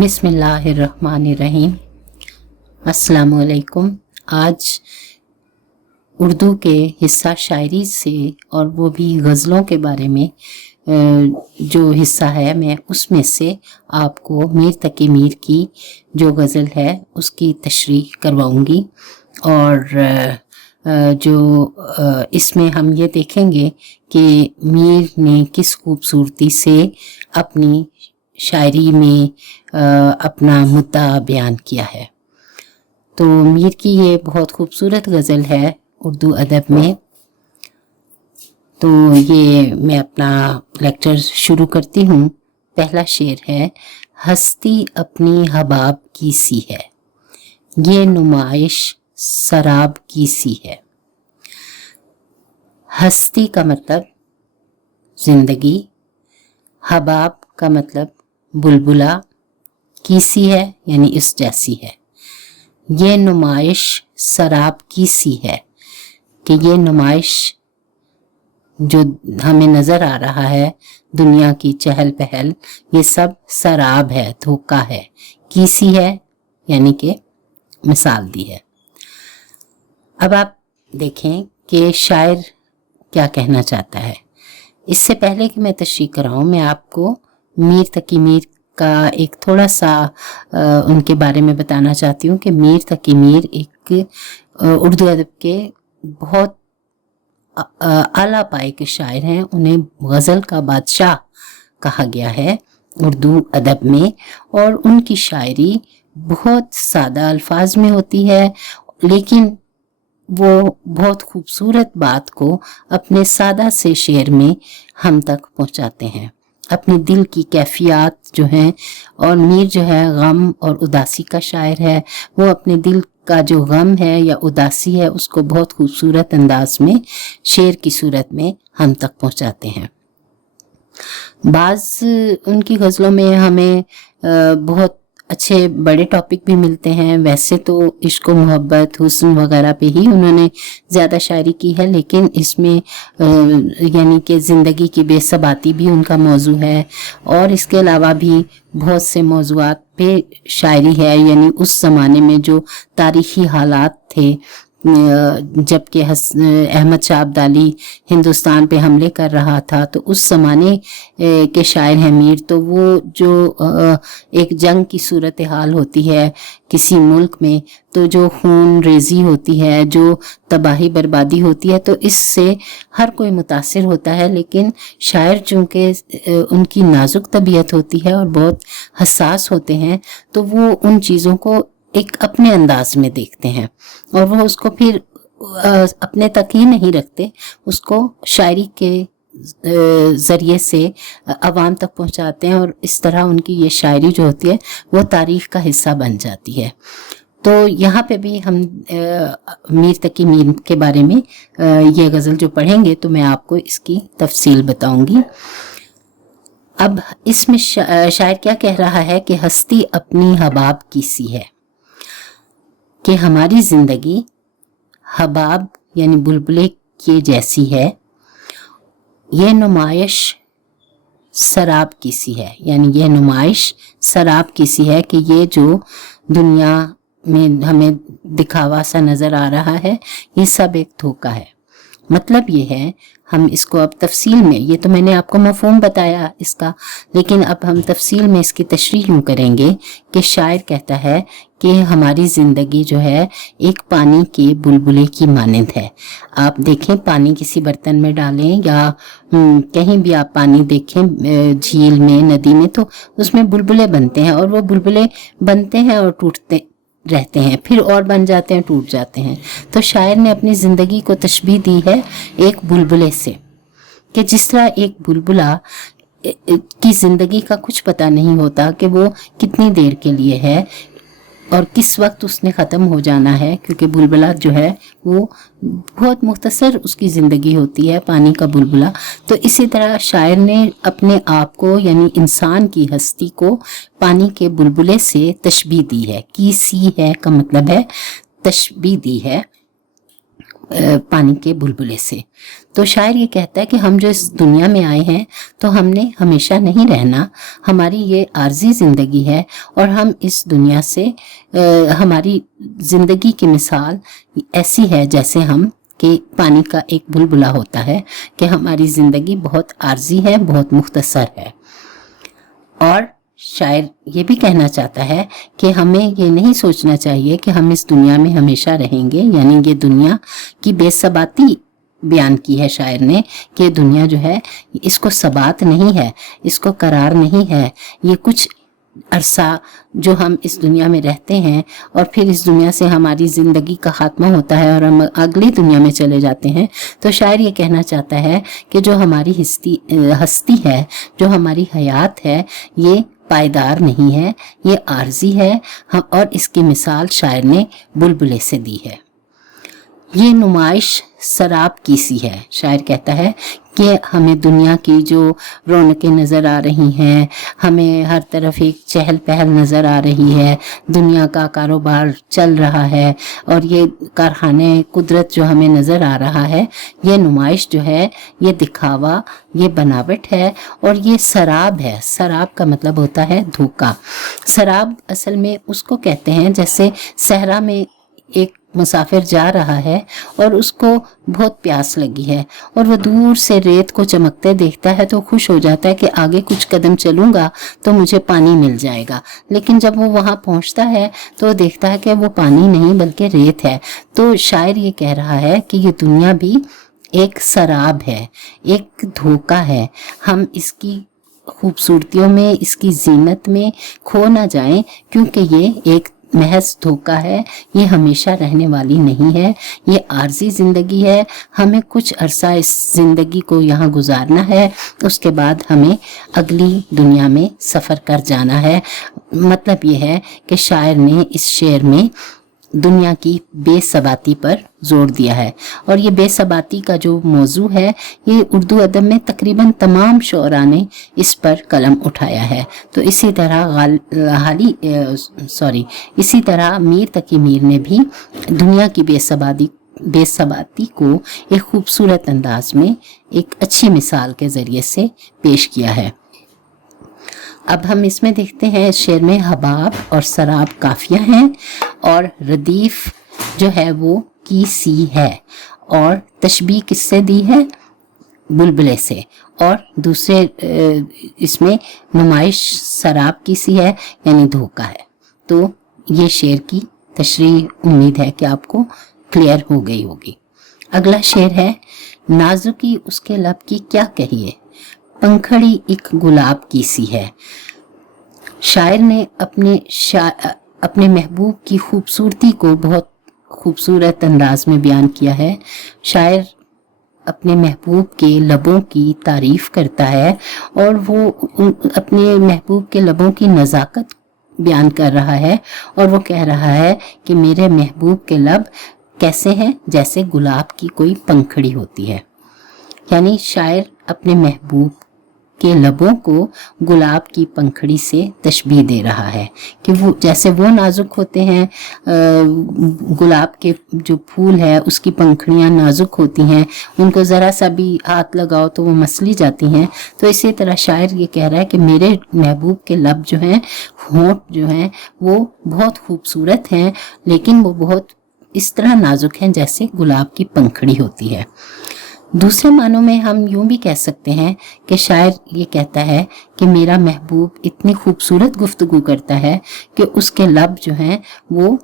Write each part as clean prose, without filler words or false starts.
बिस्मिल्लाहिर्रहमानिर्रहीम। अस्सलामुअलैकुम। आज उर्दू के हिस्सा शायरी से और वो भी गज़लों के बारे में जो हिस्सा है मैं उसमें से आपको मीर तकी मीर की जो गज़ल है उसकी तशरीह करवाऊंगी। और जो इसमें हम ये देखेंगे कि मीर ने किस खूबसूरती से अपनी शायरी में अपना मुद्दा बयान किया है। तो मीर की ये बहुत खूबसूरत गज़ल है उर्दू अदब में। तो ये मैं अपना लेक्चर शुरू करती हूँ। पहला शेर है, हस्ती अपनी हबाब की सी है, ये नुमाइश शराब की सी है। हस्ती का मतलब जिंदगी, हबाब का मतलब बुलबुला, कीसी है यानी इस जैसी है। ये नुमाइश शराब की सी है कि ये नुमाइश जो हमें नज़र आ रहा है, दुनिया की चहल पहल, ये सब शराब है, धोखा है। कीसी है यानी कि मिसाल दी है। अब आप देखें कि शायर क्या कहना चाहता है। इससे पहले कि मैं तशरीह कराऊं, मैं आपको मीर तकी मीर का एक थोड़ा सा उनके बारे में बताना चाहती हूँ कि मीर तकी मीर एक उर्दू अदब के बहुत आला पाए के शायर हैं। उन्हें गज़ल का बादशाह कहा गया है उर्दू अदब में। और उनकी शायरी बहुत सादा अल्फाज में होती है, लेकिन वो बहुत खूबसूरत बात को अपने सादा से शेर में हम तक पहुंचाते हैं, अपने दिल की कैफियत जो है। और मीर जो है गम और उदासी का शायर है। वो अपने दिल का जो गम है या उदासी है उसको बहुत खूबसूरत अंदाज में शेर की सूरत में हम तक पहुंचाते हैं। बाज़ उनकी गज़लों में हमें बहुत अच्छे बड़े टॉपिक भी मिलते हैं। वैसे तो इश्क व मोहब्बत, हुस्न वगैरह पे ही उन्होंने ज़्यादा शायरी की है, लेकिन इसमें यानी कि ज़िंदगी की बेसबाती भी उनका मौजू है। और इसके अलावा भी बहुत से मौज़ूआत पे शायरी है, यानी उस ज़माने में जो तारीख़ी हालात थे जबकि अहमद शाह अब्दाली हिंदुस्तान पे हमले कर रहा था, तो उस ज़माने के शायर हैं मीर। तो वो जो एक जंग की सूरत हाल होती है किसी मुल्क में, तो जो खून रेजी होती है, जो तबाही बर्बादी होती है, तो इससे हर कोई मुतासिर होता है। लेकिन शायर चूँकि उनकी नाजुक तबीयत होती है और बहुत हसास होते हैं, तो वो उन चीज़ों को एक अपने अंदाज में देखते हैं और वो उसको फिर अपने तक ही नहीं रखते, उसको शायरी के ज़रिए से अवाम तक पहुंचाते हैं। और इस तरह उनकी ये शायरी जो होती है वो तारीख़ का हिस्सा बन जाती है। तो यहाँ पे भी हम मीर तकी मीर के बारे में ये गज़ल जो पढ़ेंगे तो मैं आपको इसकी तफसील बताऊंगी। अब इसमें शायर क्या कह रहा है कि हस्ती अपनी हबाब की सी है, कि हमारी ज़िंदगी हबाब यानी बुलबुले के जैसी है, ये नुमाइश शराब की सी है, यानी ये नुमाइश शराब की सी है कि ये जो दुनिया में हमें दिखावा सा नज़र आ रहा है ये सब एक धोखा है। मतलब ये है, हम इसको अब तफसील में, ये तो मैंने आपको मफ़हूम बताया इसका, लेकिन अब हम तफसील में इसकी तशरीह यूँ करेंगे कि शायर कहता है कि हमारी ज़िंदगी जो है एक पानी के बुलबुले की मानंद है। आप देखें, पानी किसी बर्तन में डालें या कहीं भी आप पानी देखें, झील में, नदी में, तो उसमें बुलबुले बनते हैं और वो बुलबुले बनते हैं और टूटते रहते हैं, फिर और बन जाते हैं, टूट जाते हैं। तो शायर ने अपनी ज़िंदगी को तशबीह दी है एक बुलबुले से, कि जिस तरह एक बुलबुला की ज़िंदगी का कुछ पता नहीं होता कि वो कितनी देर के लिए है और किस वक्त उसने ख़त्म हो जाना है, क्योंकि बुलबुला जो है वो बहुत मुख्तसर उसकी ज़िंदगी होती है, पानी का बुलबुला। तो इसी तरह शायर ने अपने आप को यानी इंसान की हस्ती को पानी के बुलबुले से तशबीह दी है। की सी है का मतलब है तशबीह दी है। पानी के बुलबुले से। तो शायर ये कहता है कि हम जो इस दुनिया में आए हैं तो हमने हमेशा नहीं रहना, हमारी ये आर्जी ज़िंदगी है और हम इस दुनिया से हमारी ज़िंदगी की मिसाल ऐसी है जैसे हम कि पानी का एक बुलबुला होता है, कि हमारी ज़िंदगी बहुत आर्जी है, बहुत मुख्तसर है। और शायर ये भी कहना चाहता है कि हमें ये नहीं सोचना चाहिए कि हम इस दुनिया में हमेशा रहेंगे, यानी ये दुनिया की बेसबाती बयान की है शायर ने कि दुनिया जो है इसको सबात नहीं है, इसको करार नहीं है, ये कुछ अरसा जो हम इस दुनिया में रहते हैं और फिर इस दुनिया से हमारी ज़िंदगी का खात्मा होता है और हम अगली दुनिया में चले जाते हैं। तो शायर ये कहना चाहता है कि जो हमारी हस्ती है, जो हमारी हयात है, ये पायदार नहीं है, ये आर्जी है। हम और इसकी मिसाल शायर ने बुलबुले से दी है। ये नुमाइश शराब की सी है। शायर कहता है कि हमें दुनिया की जो रौनकें नज़र आ रही हैं, हमें हर तरफ एक चहल पहल नज़र आ रही है, दुनिया का कारोबार चल रहा है और ये कारखाने कुदरत जो हमें नज़र आ रहा है, ये नुमाइश जो है, ये दिखावा, ये बनावट है और ये शराब है। शराब का मतलब होता है धोखा। शराब असल में उसको कहते हैं जैसे सहरा में एक मुसाफिर जा रहा है और उसको बहुत प्यास लगी है और वो दूर से रेत को चमकते देखता है तो खुश हो जाता है कि आगे कुछ कदम चलूंगा तो मुझे पानी मिल जाएगा। लेकिन जब वो वहां पहुंचता है तो देखता है कि वो पानी नहीं बल्कि रेत है। तो शायर ये कह रहा है कि ये दुनिया भी एक शराब है, एक धोखा है। हम इसकी खूबसूरतियों में, इसकी जीनत में खो ना जाएं, क्योंकि ये एक महज धोखा है, ये हमेशा रहने वाली नहीं है, ये आर्जी ज़िंदगी है। हमें कुछ अरसा इस ज़िंदगी को यहाँ गुजारना है, उसके बाद हमें अगली दुनिया में सफ़र कर जाना है। मतलब ये है कि शायर ने इस शेर में दुनिया की बेसबाती पर जोर दिया है और ये बेसबाती का जो मौजू है, ये उर्दू अदब में तकरीबन तमाम शोरा ने इस पर कलम उठाया है। तो इसी तरह मीर तकी मीर ने भी दुनिया की बेसबाती को एक खूबसूरत अंदाज में एक अच्छी मिसाल के ज़रिए से पेश किया है। अब हम इसमें देखते हैं इस शेर में हबाब और शराब काफिया हैं और रदीफ जो है वो की सी है और तशबीह किससे दी है? बुलबुले से। और दूसरे इसमें नुमाइश शराब की सी है यानी धोखा है। तो ये शेर की तशरीह उम्मीद है कि आपको क्लियर हो गई होगी। अगला शेर है नाजुकी उसके लब की क्या कहिए, पंखड़ी एक गुलाब की सी है। शायर ने अपने महबूब की खूबसूरती को बहुत खूबसूरत अंदाज में बयान किया है। शायर अपने महबूब के लबों की तारीफ करता है और वो अपने महबूब के लबों की नज़ाकत बयान कर रहा है और वो कह रहा है कि मेरे महबूब के लब कैसे हैं, जैसे गुलाब की कोई पंखड़ी होती है। यानी शायर अपने महबूब के लबों को गुलाब की पंखड़ी से तशबीह दे रहा है कि वो जैसे वो नाजुक होते हैं, गुलाब के जो फूल है उसकी पंखड़ियां नाजुक होती हैं, उनको ज़रा सा भी हाथ लगाओ तो वो मसली जाती हैं। तो इसी तरह शायर ये कह रहा है कि मेरे महबूब के लब जो हैं, होंठ जो हैं, वो बहुत खूबसूरत हैं, लेकिन वो बहुत इस तरह नाजुक हैं जैसे गुलाब की पंखड़ी होती है। दूसरे मानों में हम यूं भी कह सकते हैं कि शायर ये कहता है कि मेरा महबूब इतनी खूबसूरत गुफ्तगू करता है कि उसके लब जो हैं वो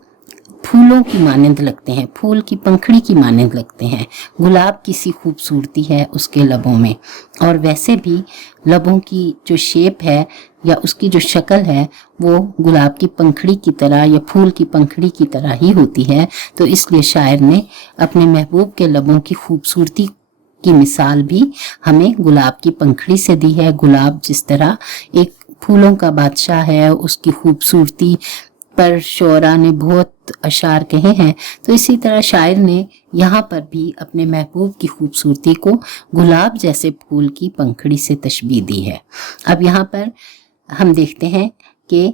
फूलों की मानंद लगते हैं, फूल की पंखड़ी की मानंद लगते हैं। गुलाब की सी खूबसूरती है उसके लबों में और वैसे भी लबों की जो शेप है या उसकी जो शक्ल है वो गुलाब की पंखड़ी की तरह या फूल की पंखड़ी की तरह ही होती है। तो इसलिए शायर ने अपने महबूब के लबों की खूबसूरती की मिसाल भी हमें गुलाब की पंखड़ी से दी है। गुलाब जिस तरह एक फूलों का बादशाह है, उसकी खूबसूरती पर शोरा ने बहुत अशार कहे हैं, तो इसी तरह शायर ने यहाँ पर भी अपने महबूब की खूबसूरती को गुलाब जैसे फूल की पंखड़ी से तशबीह दी है। अब यहाँ पर हम देखते हैं कि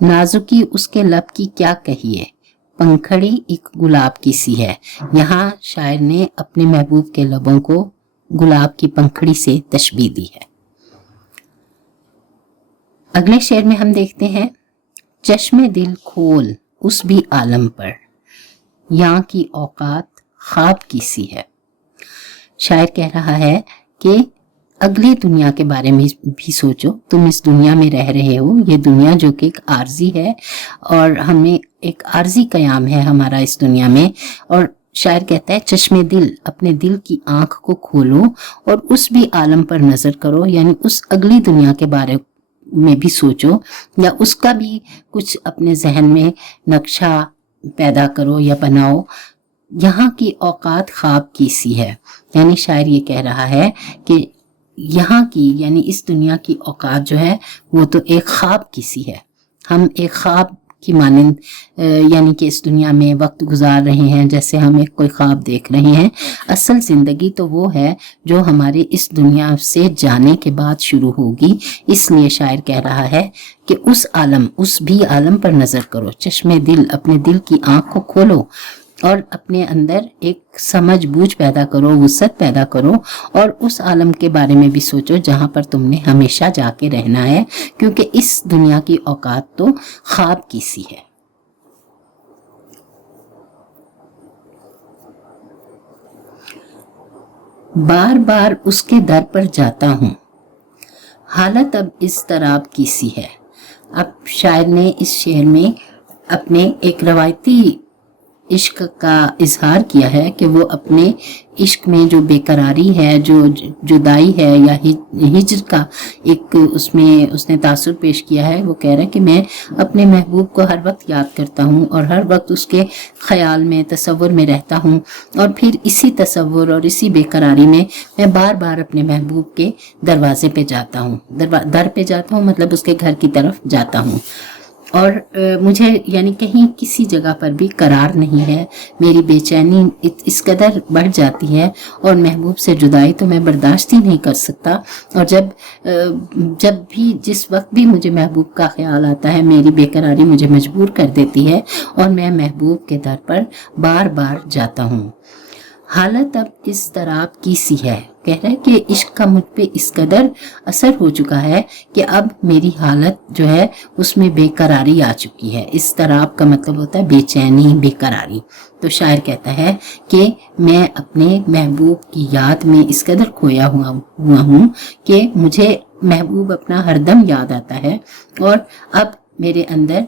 नाजुकी उसके लब की क्या कहिए, पंखड़ी एक गुलाब की सी है। यहाँ शायर ने अपने महबूब के लबों को गुलाब की पंखड़ी से तशबीह दी है। अगले शेर में हम देखते हैं, चश्मे दिल खोल उस भी आलम पर, यहाँ की औकात ख्वाब की सी है। शायर कह रहा है कि अगली दुनिया के बारे में भी सोचो। तुम इस दुनिया में रह रहे हो, ये दुनिया जो कि एक आर्जी है और हमें एक आर्जी कयाम है हमारा इस दुनिया में। और शायर कहता है, चश्मे दिल, अपने दिल की आंख को खोलो और उस भी आलम पर नजर करो, यानी उस अगली दुनिया के बारे में भी सोचो या उसका भी कुछ अपने जहन में नक्शा पैदा करो या बनाओ। यहाँ की औकात ख्वाब की सी है, यानी शायर ये कह रहा है कि यहाँ की यानी इस दुनिया की औकात जो है वो तो एक ख्वाब की सी है। हम एक ख्वाब की मानिंद यानी कि इस दुनिया में वक्त गुजार रहे हैं, जैसे हम एक कोई ख्वाब देख रहे हैं। असल जिंदगी तो वो है जो हमारे इस दुनिया से जाने के बाद शुरू होगी। इसलिए शायर कह रहा है कि उस आलम, उस भी आलम पर नजर करो। चश्मे दिल, अपने दिल की आंख को खोलो और अपने अंदर एक समझ बूझ पैदा करो, वुसअत पैदा करो और उस आलम के बारे में भी सोचो जहां पर तुमने हमेशा जाके रहना है, क्योंकि इस दुनिया की औकात तो ख्वाब की सी है। बार बार उसके दर पर जाता हूँ, हालत अब इस तराब की सी है। अब शायर ने इस शेर में अपने एक रवायती इश्क का इजहार किया है कि वो अपने इश्क में जो बेकरारी है, जो जुदाई है या हिज्र का एक उसमें उसने तासुर पेश किया है। वो कह रहा है कि मैं अपने महबूब को हर वक्त याद करता हूँ और हर वक्त उसके ख्याल में, तसव्वुर में रहता हूँ और फिर इसी तसव्वुर और इसी बेकरारी में मैं बार बार अपने महबूब के दरवाजे पे जाता हूँ, दर पे जाता हूँ, मतलब उसके घर की तरफ जाता हूँ और मुझे यानी कहीं किसी जगह पर भी करार नहीं है। मेरी बेचैनी इस कदर बढ़ जाती है और महबूब से जुदाई तो मैं बर्दाश्त ही नहीं कर सकता। और जब भी जिस वक्त भी मुझे महबूब का ख्याल आता है, मेरी बेकरारी मुझे मजबूर कर देती है और मैं महबूब के दर पर बार बार जाता हूँ। हालत अब इस तराब की सी है। कह रहा है कि इश्क का मुझ पे इस कदर असर हो चुका है कि अब मेरी हालत जो है उसमें बेकरारी आ चुकी है। इस तराब का मतलब होता है बेचैनी, बेकरारी। तो शायर कहता है कि मैं अपने महबूब की याद में इस कदर खोया हुआ हूँ कि मुझे महबूब अपना हरदम याद आता है और अब मेरे अंदर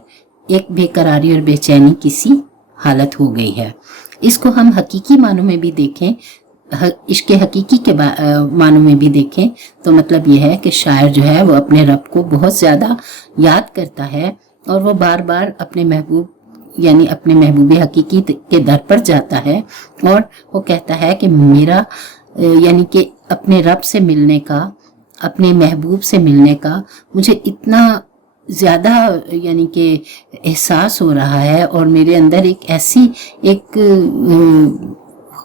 एक बेकरारी और बेचैनी की सी हालत हो गई है। इसको हम हकीकी मानों में भी देखें, इश्क हकीकी के मानों में भी देखें तो मतलब यह है कि शायर जो है वो अपने रब को बहुत ज़्यादा याद करता है और वो बार बार अपने महबूब यानी अपने महबूब हकीकी के दर पर जाता है और वो कहता है कि मेरा यानी कि अपने रब से मिलने का, अपने महबूब से मिलने का मुझे इतना ज़्यादा यानी कि एहसास हो रहा है और मेरे अंदर एक ऐसी एक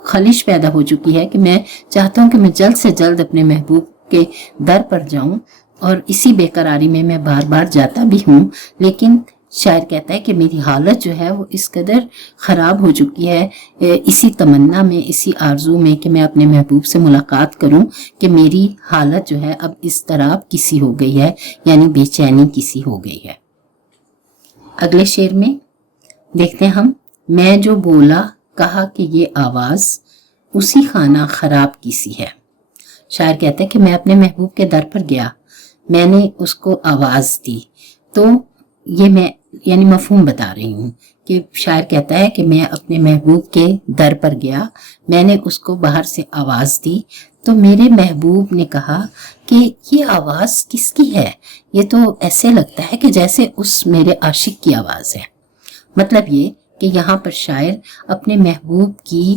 खलिश पैदा हो चुकी है कि मैं चाहता हूँ कि मैं जल्द से जल्द अपने महबूब के दर पर जाऊं और इसी बेकरारी में मैं बार बार जाता भी हूँ। लेकिन शायर कहता है कि मेरी हालत जो है वो इस कदर ख़राब हो चुकी है इसी तमन्ना में, इसी आरजू में कि मैं अपने महबूब से मुलाकात करूं कि मेरी हालत जो है अब इस तराब किसी हो गई है, यानी बेचैनी किसी हो गई है। अगले शेर में देखते हैं हम, मैं जो बोला कहा कि ये आवाज़ उसी खाना ख़राब किसी है। शायर कहते हैं कि मैं अपने महबूब के दर पर गया, मैंने उसको आवाज़ दी। तो ये मैं यानी मफहूम बता रही हूँ कि शायर कहता है कि मैं अपने महबूब के दर पर गया, मैंने उसको बाहर से आवाज़ दी तो मेरे महबूब ने कहा कि ये आवाज़ किसकी है, ये तो ऐसे लगता है कि जैसे उस मेरे आशिक की आवाज़ है। मतलब ये कि यहाँ पर शायर अपने महबूब की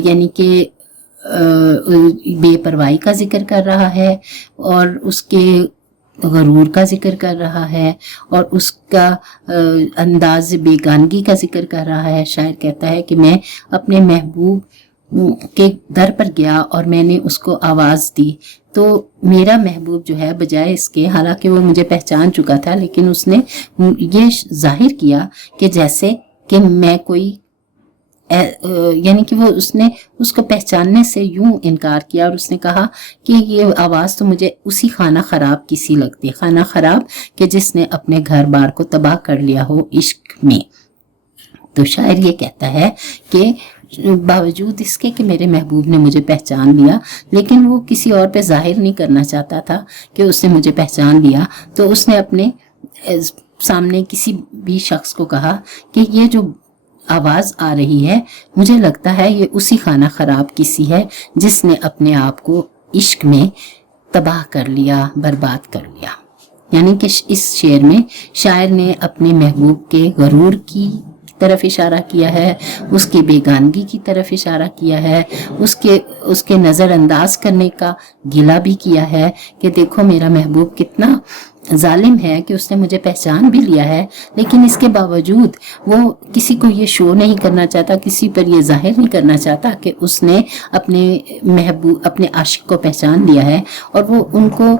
यानी कि बेपरवाही का जिक्र कर रहा है और उसके गरूर का जिक्र कर रहा है और उसका अंदाज बेगानगी का जिक्र कर रहा है। शायर कहता है कि मैं अपने महबूब के दर पर गया और मैंने उसको आवाज़ दी तो मेरा महबूब जो है बजाय इसके, हालांकि वो मुझे पहचान चुका था, लेकिन उसने ये जाहिर किया कि जैसे کہ میں کوئی یعنی کہ وہ اس نے اس کو پہچاننے سے یوں انکار کیا اور اس نے کہا کہ یہ آواز تو مجھے اسی خانہ خراب کی سی لگتی ہے، خانہ خراب کہ جس نے اپنے گھر بار کو تباہ کر لیا ہو عشق میں۔ تو شاعر یہ کہتا ہے کہ باوجود اس کے کہ میرے محبوب نے مجھے پہچان لیا، لیکن وہ کسی اور پہ ظاہر نہیں کرنا چاہتا تھا کہ اس نے مجھے پہچان لیا، تو اس نے اپنے سامنے کسی بھی شخص کو کہا کہ یہ جو آواز آ رہی ہے مجھے لگتا ہے یہ اسی خانہ خراب کی سی ہے جس نے اپنے آپ کو عشق میں تباہ کر لیا، برباد کر لیا۔ یعنی کہ اس شعر میں شاعر نے اپنے محبوب کے غرور کی طرف اشارہ کیا ہے، اس کی بیگانگی کی طرف اشارہ کیا ہے، اس کے نظر انداز کرنے کا گلہ بھی کیا ہے کہ دیکھو میرا محبوب کتنا ظالم ہے کہ اس نے مجھے پہچان بھی لیا ہے، لیکن اس کے باوجود وہ کسی کو یہ شو نہیں کرنا چاہتا، کسی پر یہ ظاہر نہیں کرنا چاہتا کہ اس نے اپنے محبوب، اپنے عاشق کو پہچان لیا ہے، اور وہ ان کو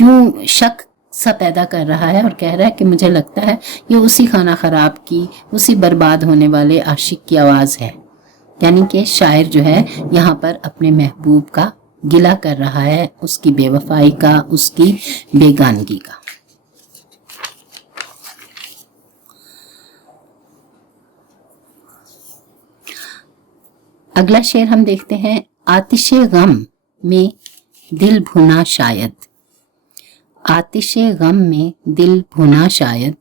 یوں شک سا پیدا کر رہا ہے اور کہہ رہا ہے کہ مجھے لگتا ہے یہ اسی خانہ خراب کی، اسی برباد ہونے والے عاشق کی آواز ہے۔ یعنی کہ شاعر جو ہے یہاں پر اپنے محبوب کا گلہ کر رہا ہے، اس کی بے وفائی کا، اس کی بیگانگی کا۔ اگلا شعر ہم دیکھتے ہیں، آتش غم میں دل بھنا شاید، آتش غم میں دل بھنا شاید،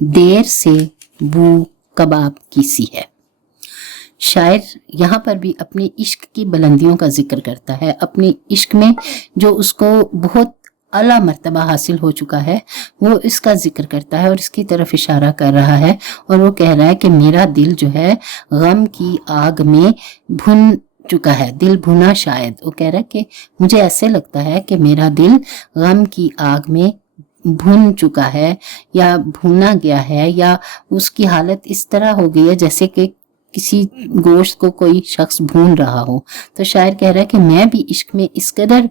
دیر سے بو کباب کی سی ہے۔ شاعر یہاں پر بھی اپنے عشق کی بلندیوں کا ذکر کرتا ہے، اپنے عشق میں جو اس کو بہت اعلیٰ مرتبہ حاصل ہو چکا ہے وہ اس کا ذکر کرتا ہے اور اس کی طرف اشارہ کر رہا ہے، اور وہ کہہ رہا ہے کہ میرا دل جو ہے غم کی آگ میں بھن چکا ہے، دل بھنا شاید۔ وہ کہہ رہا ہے کہ مجھے ایسے لگتا ہے کہ میرا دل غم کی آگ میں بھن چکا ہے یا بھونا گیا ہے، یا اس کی حالت اس طرح ہو گئی ہے جیسے کہ کسی گوشت کو کوئی شخص بھون رہا ہو۔ تو شاعر کہہ رہا ہے کہ میں بھی عشق میں اس قدر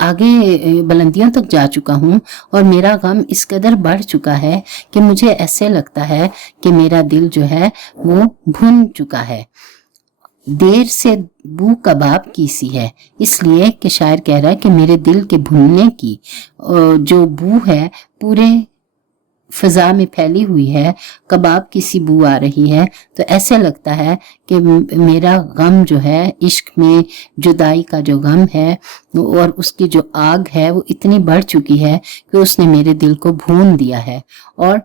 آگے بلندیوں تک جا چکا ہوں اور میرا غم اس قدر بڑھ چکا ہے کہ مجھے ایسے لگتا ہے کہ میرا دل جو ہے وہ بھن چکا ہے، دیر سے بو کباب کی سی ہے۔ اس لیے کہ شاعر کہہ رہا ہے کہ میرے دل کے بھننے کی جو بو ہے پورے فضا میں پھیلی ہوئی ہے، کباب کی سی بو آ رہی ہے، تو ایسے لگتا ہے کہ میرا غم جو ہے عشق میں جدائی کا جو غم ہے اور اس کی جو آگ ہے وہ اتنی بڑھ چکی ہے کہ اس نے میرے دل کو بھون دیا ہے، اور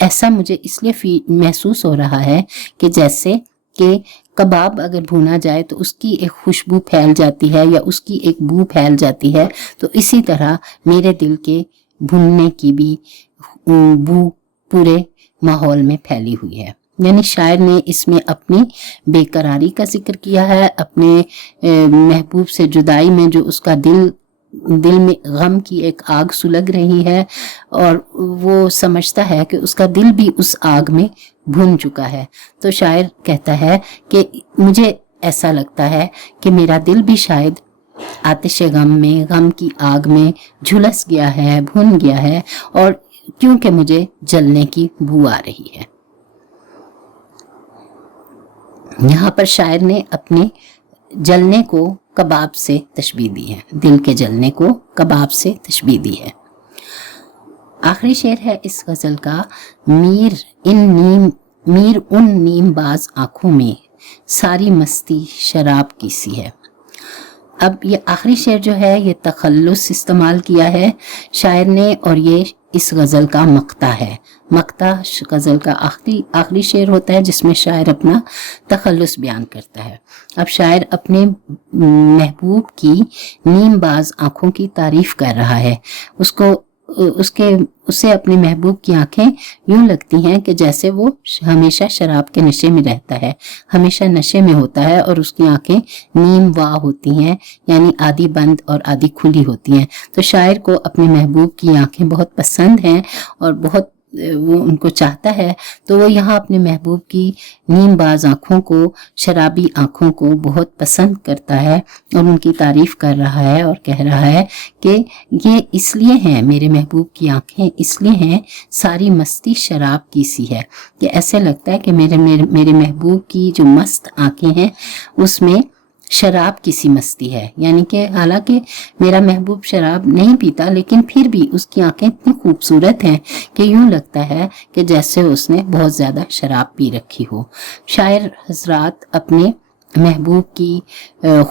ایسا مجھے اس لیے محسوس ہو رہا ہے کہ جیسے کہ کباب اگر بھونا جائے تو اس کی ایک خوشبو پھیل جاتی ہے یا اس کی ایک بو پھیل جاتی ہے، تو اسی طرح میرے دل کے بھوننے کی بھی بو پورے ماحول میں پھیلی ہوئی ہے۔ یعنی شاعر نے اس میں اپنی بے قراری کا ذکر کیا ہے، اپنے محبوب سے جدائی میں جو اس کا دل میں غم کی ایک آگ سلگ رہی ہے، اور وہ سمجھتا ہے کہ اس کا دل بھی اس آگ میں بھن چکا ہے۔ تو شاعر کہتا ہے کہ مجھے ایسا لگتا ہے کہ میرا دل بھی شاید آتش غم میں، غم کی آگ میں جھلس گیا ہے، بھن گیا ہے، اور کیونکہ مجھے جلنے کی بو آ رہی ہے۔ یہاں پر شاعر نے اپنے جلنے کو کباب سے تشبیہ دی ہے، دل کے جلنے کو کباب سے تشبیہ دی ہے۔ آخری شعر ہے اس غزل کا، میر ان نیم باز آنکھوں میں ساری مستی شراب کی سی ہے۔ اب یہ آخری شعر جو ہے یہ تخلص استعمال کیا ہے شاعر نے، اور یہ اس غزل کا مقطع ہے۔ مقطع غزل کا آخری شعر ہوتا ہے جس میں شاعر اپنا تخلص بیان کرتا ہے۔ اب شاعر اپنے محبوب کی نیم باز آنکھوں کی تعریف کر رہا ہے، اسے اپنے محبوب کی آنکھیں یوں لگتی ہیں کہ جیسے وہ ہمیشہ شراب کے نشے میں رہتا ہے، ہمیشہ نشے میں ہوتا ہے، اور اس کی آنکھیں نیم وا ہوتی ہیں، یعنی آدھی بند اور آدھی کھلی ہوتی ہیں۔ تو شاعر کو اپنے محبوب کی آنکھیں بہت پسند ہیں اور بہت وہ ان کو چاہتا ہے تو وہ یہاں اپنے محبوب کی نیم باز آنکھوں کو، شرابی آنکھوں کو بہت پسند کرتا ہے اور ان کی تعریف کر رہا ہے اور کہہ رہا ہے کہ یہ اس لیے ہیں، میرے محبوب کی آنکھیں اس لیے ہیں، ساری مستی شراب کی سی ہے، کہ ایسے لگتا ہے کہ میرے محبوب کی جو مست آنکھیں ہیں اس میں شراب کی سی مستی ہے، یعنی کہ حالانکہ میرا محبوب شراب نہیں پیتا لیکن پھر بھی اس کی آنکھیں اتنی خوبصورت ہیں کہ یوں لگتا ہے کہ جیسے اس نے بہت زیادہ شراب پی رکھی ہو۔ شاعر حضرات اپنے محبوب کی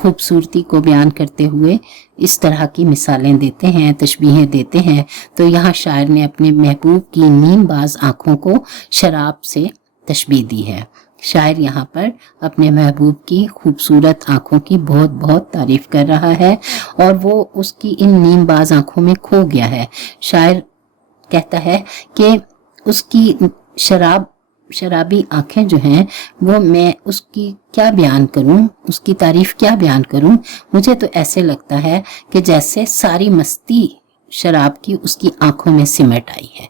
خوبصورتی کو بیان کرتے ہوئے اس طرح کی مثالیں دیتے ہیں، تشبیہیں دیتے ہیں، تو یہاں شاعر نے اپنے محبوب کی نیم باز آنکھوں کو شراب سے تشبیہ دی ہے۔ شاعر یہاں پر اپنے محبوب کی خوبصورت آنکھوں کی بہت بہت تعریف کر رہا ہے اور وہ اس کی ان نیم باز آنکھوں میں کھو گیا ہے۔ شاعر کہتا ہے کہ اس کی شرابی آنکھیں جو ہیں وہ میں اس کی کیا بیان کروں، اس کی تعریف کیا بیان کروں، مجھے تو ایسے لگتا ہے کہ جیسے ساری مستی شراب کی اس کی آنکھوں میں سمٹ آئی ہے۔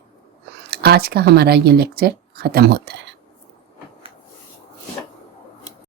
آج کا ہمارا یہ لیکچر ختم ہوتا ہے۔